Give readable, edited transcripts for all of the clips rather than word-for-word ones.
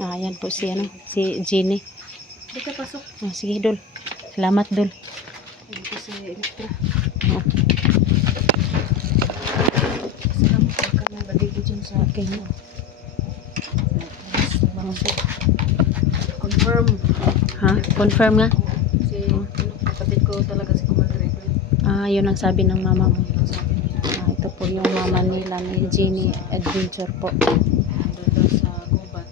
Ayan po si ano, si Jenny. Hindi ka pasok. Sige Dol. Salamat Dol. Dito sa Electra. Oh, Salamat ka na lagay ko dyan sa okay na. masok. Confirm. Ha? Confirm nga? Si kapatid ko talaga si Commander Edwin. Yun ang sabi ng mama mo. Yun ang sabi niya. Ito po yung mama nila ni Jenny Adventure po. Doon sa Gubat.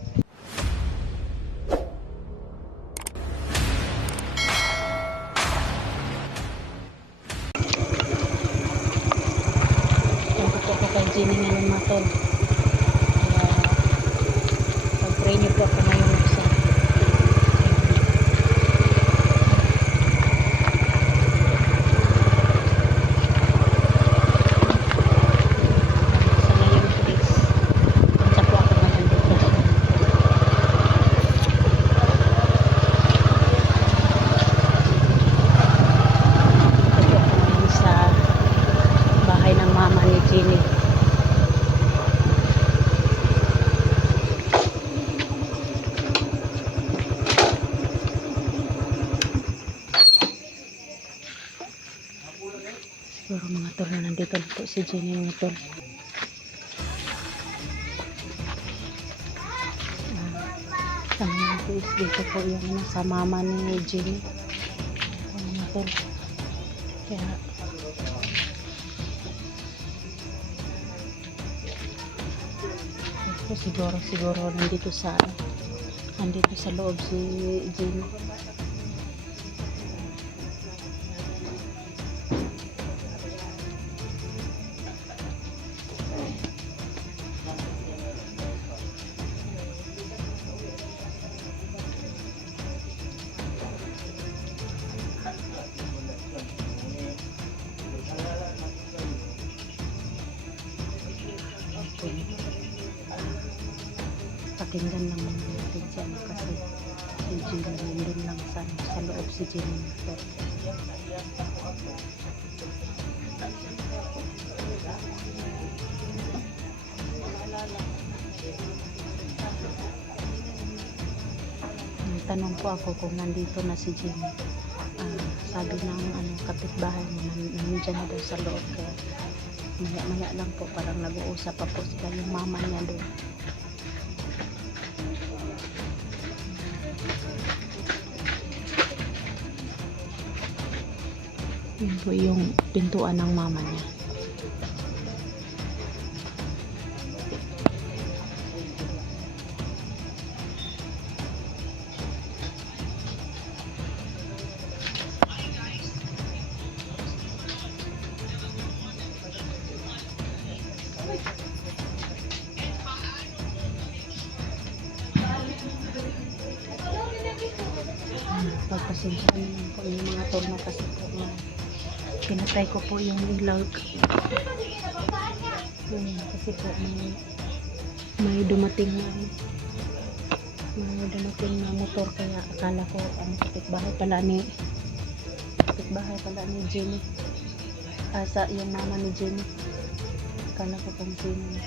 Ito po kay Jenny ngayon mga tol. Pag-pray niyo po ako ngayon sa ngayon please. Punta po ako ngayon dito. Ito po ako ngayon sa bahay ng mama ni Jenny. Siguro mga tol na nandito na po si Jenny mga tol. Ang mga po is dito po yung ano, sa mama ni Jenny. Mga tol. Kaya ito siguro nandito sa loob si Jenny. Pakinggan lang muna natin siya kasi si Jenny nandun lang sa loob si Jenny. Tanong po ako kung nandito na si Jenny. Sabi ng kapitbahay mo nandiyan na daw sa loob, kaya maya lang po parang nag-uusap pa po sila yung mama niya doon. Yun po yung pintuan ng mama niya. Pagpasensya naman po yung mga tol na kasi po pinatay ko po yung ilaw. Kasi po may dumating na motor, kaya akala ko kapitbahay pala ni Jenny. Sa yung mama ni Jenny. Akala ko kung sino.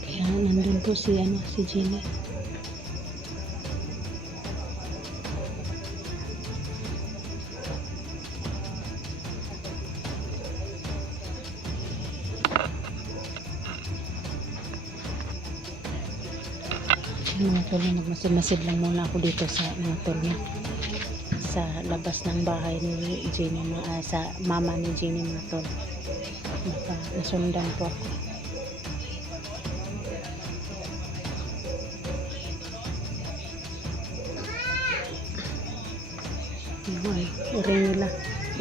Kaya nandun po si Jenny. Mga tol, nagmasid-masid lang muna ako dito sa mga tol na sa labas ng bahay ni Jenny, sa mama ni Jenny mga tol. Nasundan po ako.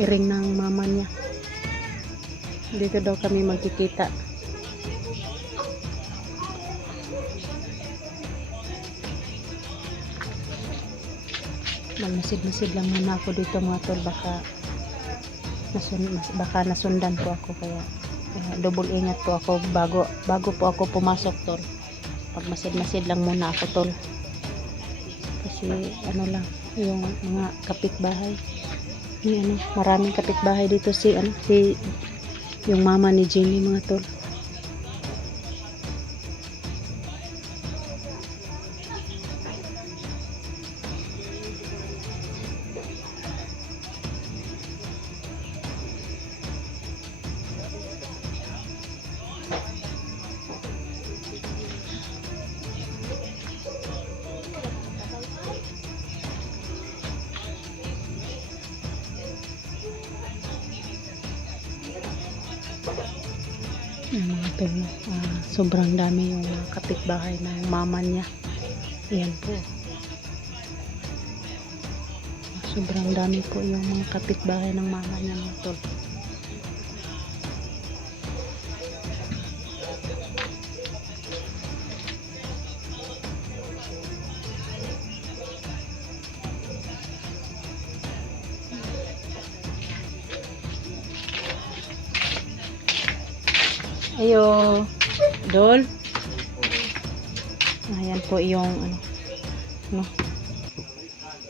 Iring ng mama niya. Dito daw kami magkikita. Magmasid-masid lang muna ako dito mga tol, baka nasundan po ako, kaya double ingat po ako bago po ako pumasok tol. Pagmasid-masid lang muna ako tol, kasi lang yung mga kapitbahay maraming kapitbahay dito, si yung mama ni Jenny mga tol. Ito, sobrang dami yung mga kapitbahay ng mama niya. Ayan po. Sobrang dami po yung mga kapitbahay ng mama niya, mga tol. Ayo, Dol. Ayan po yung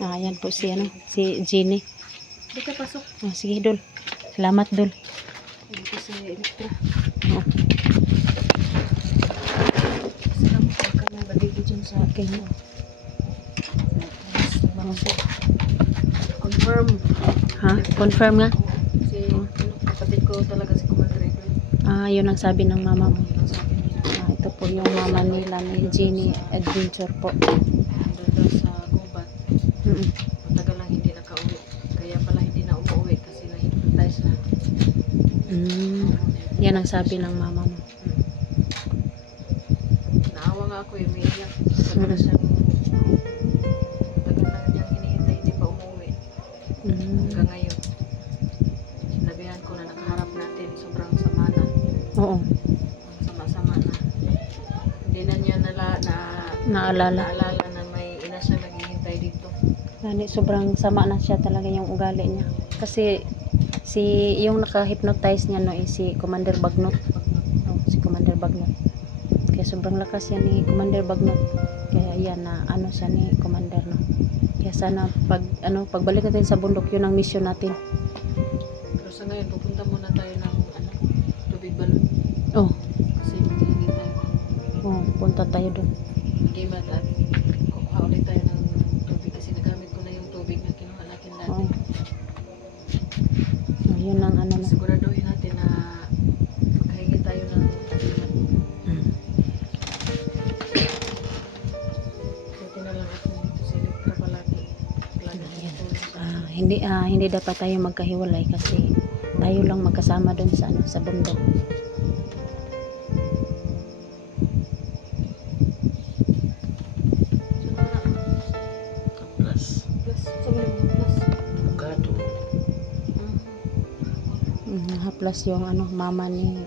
ayan po si Jeannie. Di ka pasok. Sige, Dol. Salamat, Dol. Hindi ko si Electra. Oh, Salamat ka kami bagay dyan sa okay. Masok. Confirm. Ha? Confirm nga? Si kapatid ko talaga si Commander Edwin. Yun ang sabi ng mama mo. Yun ang sabi nila. Ito po yung mama nila ni Jeannie Adventure po. Nandun daw sa gubat. Mm. Matagal lang hindi nakauwi. Kaya pala hindi na umuwi kasi na-hypnotize na. Yan ang sabi ng mama mo. Naawa nga ako eh, may iyak. Sabi na siyang matagal na niyang hinihintay, hindi pa umuwi. Hanggang ngayon. Sinabihan ko na nakaharap natin, sobrang sama na. Oo. Ang sama-sama na. Hindi na niya Naalala. naalala na may ina siya naghihintay dito. Sobrang sama na siya talaga yung ugali niya. Kasi yung naka-hypnotize niya si Commander Bagnot. Si Commander Bagnot. Kaya sobrang lakas yan ni Commander Bagnot. Kaya yan na siya ni Commander, no. Kaya sana pagbalik natin sa bundok, yun ang mission natin. Pero sa ngayon, pupunta muna tayo ng tubig balon. Oh, Kasi maghihingi tayo ng punta tayo doon. gimat at kukuha ulit tayo ng tubig kasi nagamit ko na yung tubig na kinuha natin dati. Oo. Yun ang na. Siguraduhin natin na maghahingi tayo ng gimat. Buti na lang ako dito si Electra palagi. Palagi tumutulong sa akin. Hindi dapat tayo magkahiwalay kasi tayo lang magkasama doon sa bundok. Plus. Sa mga plus. Avocado. Plus yung mama ni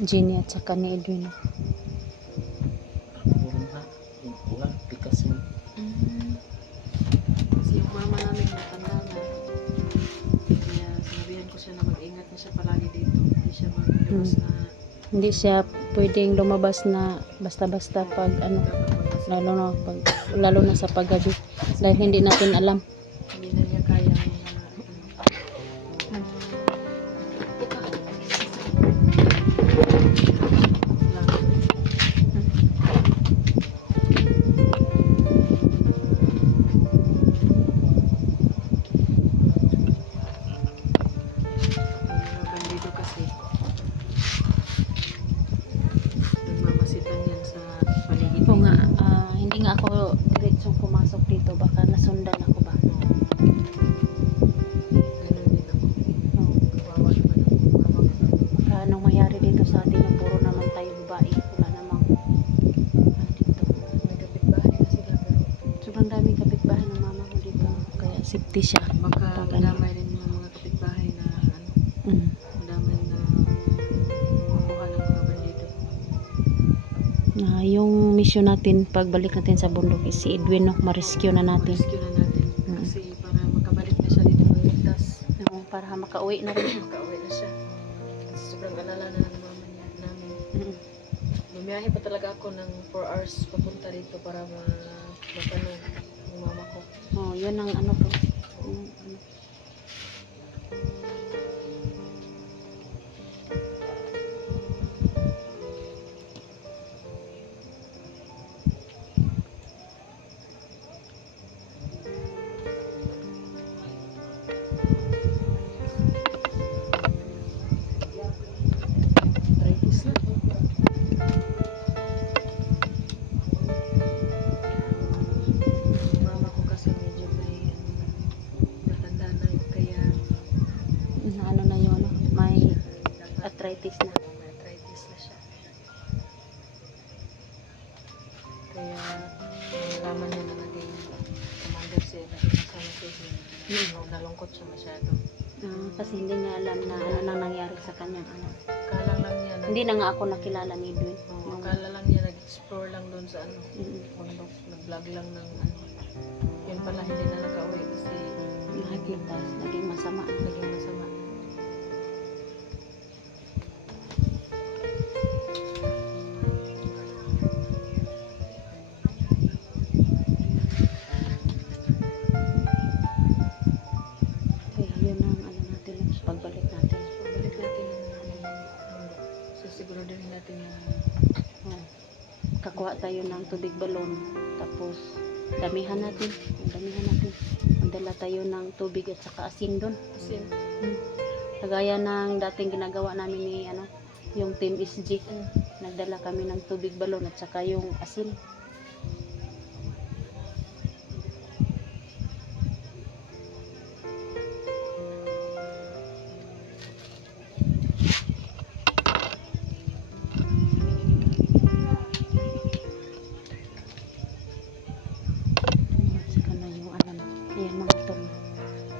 Jeannie at saka ni Edwin. Puro na. Uwan, pikas mo. Kasi yung mama namin matanda na. Kaya sinabihan ko siya na mag-ingat na siya palagi dito. Hindi siya maglabas na Hindi siya pwedeng lumabas na basta-basta pag lalo na sa paggabi dahil hindi natin alam. hindi na niya kaya bandido kasi nagmamasitan yan sa paligid. Oo nga, hindi nga ako diretsong pumasok dito, baka nasundan ako ba. Ganun din ako. Kawawa naman ang mama ko. Baka anong mayari dito sa atin, na puro naman tayo babae, wala namang dito. May kapitbahay na sila pero Sobrang daming kapitbahay ng mama ko dito, kaya safety siya. baka Pag madamay rin yung mga kapitbahay na madamay na makuha ng mga bandido. Yung mission natin pagbalik natin sa bundok is si Edwin, no? Ma-rescue na natin. Rescue na natin kasi para makabalik na siya dito ng ligtas. Para makauwi na rin. Makauwi na siya. Kasi sobrang alala na ng mama niya namin. Bumiyahe pa talaga ako ng 4 hours papunta dito para matanong yung mama ko. Yun ang po. Arthritis na. Mama ko kasi medyo may matanda na yun kaya Na yun, may arthritis na. may arthritis na siya. Kaya nalaman niya na naging commander siya, naging kasama siya siya. Nalungkot siya masyado. Kasi hindi niya alam na ano nang nangyari sa kanyang anak. Akala lang niya, Hindi na nga ako nakilala ni Edwin. akala lang niya nag-explore lang doon sa ano, Mm. bundok, nag-vlog lang ng ano. Yun pala hindi na nakauwi kasi Na-hypnotize, naging masama. naging masama. Kaya yun ang ano natin, pagbalik natin. Balik natin yung sisiguraduhin natin na Oh. Kakuha tayo ng tubig balon. Tapos, damihan natin. Magdala tayo ng tubig at saka asin doon. kasi Kagaya ng dating ginagawa namin ni ano, yung Team SG. Nagdala kami ng tubig balon at saka yung asin. At saka na yung ano, ayan mga tol.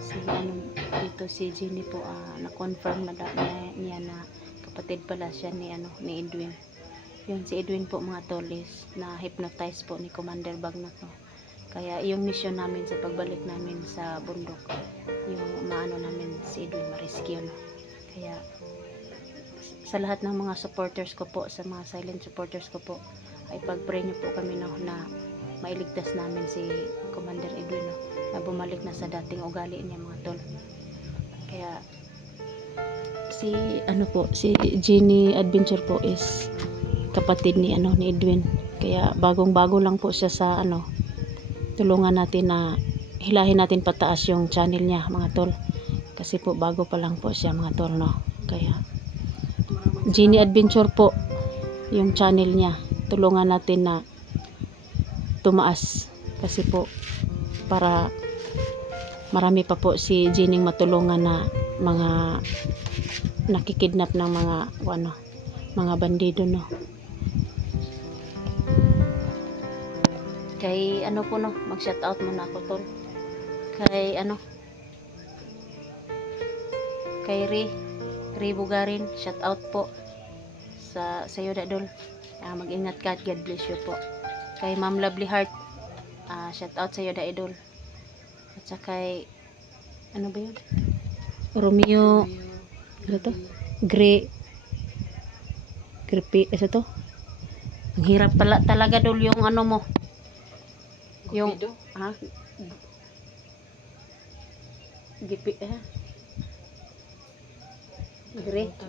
Si ano, dito si Jenny po na-confirm na niya na kapatid pala siya ni ano ni Edwin. Yun si Edwin po mga tol is na hypnotize po ni Commander Bagnat no. Kaya yung mission namin sa pagbalik namin sa bundok, yung maano namin si Edwin ma-rescue no. Kaya sa lahat ng mga supporters ko po, sa mga silent supporters ko po, ay pag-pray niyo po kami no, na mailigtas namin si Commander Edwin no, na bumalik na sa dating ugali niya mga tol. Kaya si ano po, si Jenny Adventure po is kapatid ni ano ni Edwin. Kaya bagong-bago lang po siya sa ano, tulungan natin na hilahin natin pataas yung channel niya mga tol. Kasi po bago pa lang po siya mga tol no. Kaya Jenny Adventure po yung channel niya. Tulungan natin na tumaas kasi po para marami pa po si Jenny matulungan na mga nakikidnap ng mga ano, mga bandido no. Kay ano po no, mag-shout out muna ako tol. Kay ano, kay Ray Bugarin, shout out po sa iyo dadol. Mag-ingat ka at God bless you po. Kay Ma'am Lovely Heart, shout out sa iyo da idol. At saka kay ano ba yun? Romeo, ano to? Ano to? Ang hirap pala talaga dol yung ano mo. Yung Cupido.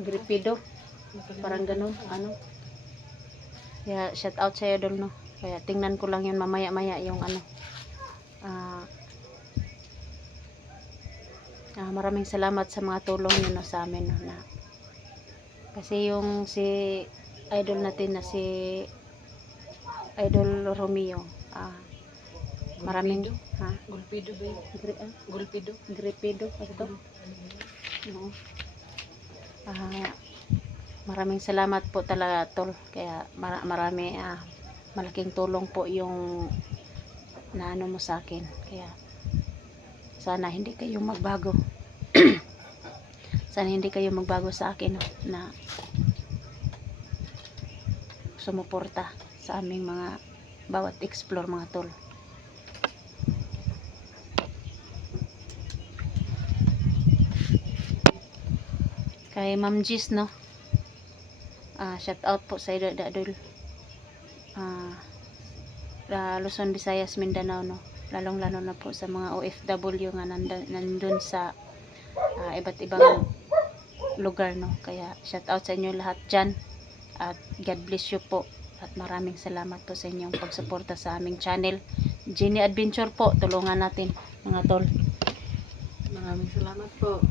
Gripido. Parang ganun, ano. Kaya shout out sa iyo dol no. Kaya tingnan ko lang yun mamaya-maya yung ano. Maraming salamat sa mga tulong niyo no, sa amin no, na kasi yung si idol natin na si Idol Romeo, maraming Gulpido ba yun? Gulpido. Gripido ano to? Oo. Maraming salamat po talaga tol. Kaya marami malaking tulong po yung naano mo sa akin. Kaya sana hindi kayo magbago. Sana hindi kayo magbago sa akin no, na sumuporta sa aming mga bawat explore mga tol. Kay Ma'am Gis no, shout out po sa iyo dadol. Luzon, Visayas, Mindanao no, lalong lalo na po sa mga OFW nga nandun sa iba't ibang lugar no. Kaya shout out sa inyo lahat dyan at God bless you po at maraming salamat po sa inyong pagsuporta sa aming channel Jenny Adventure po. Tulungan natin mga tol. Maraming salamat po.